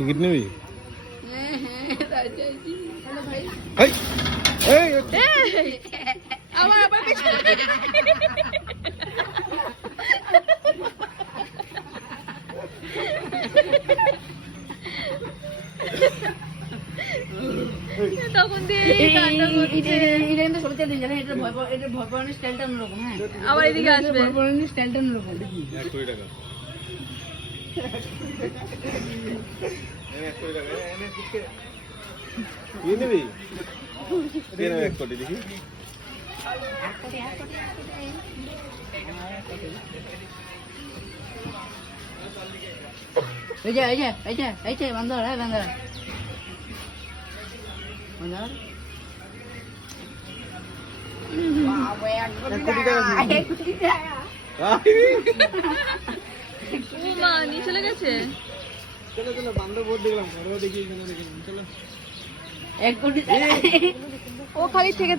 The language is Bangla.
টিকিট নিবি? আবার পেছনে তখন দিয়ে এটা কিন্তু সত্যি দিন জানেন, এটা ভয় পাওয়ানোর স্টাইলটা অন্যরকম। হ্যাঁ, আবার এদিকে আসবে, ভয় পাওয়ানোর স্টাইলটা অন্যরকম। 1 কোটি টাকা। কি নিবি? 1 কোটি দেখি। এই যে বন্ধ হয়, বন্ধ হয়। নিয়ে চলে গেছে। চলো চলো, বান্ধব বোর্ড দেখলাম, ঘরেও দেখি, এখানে দেখি, চলো। 1 কোটি ও খালি থেকে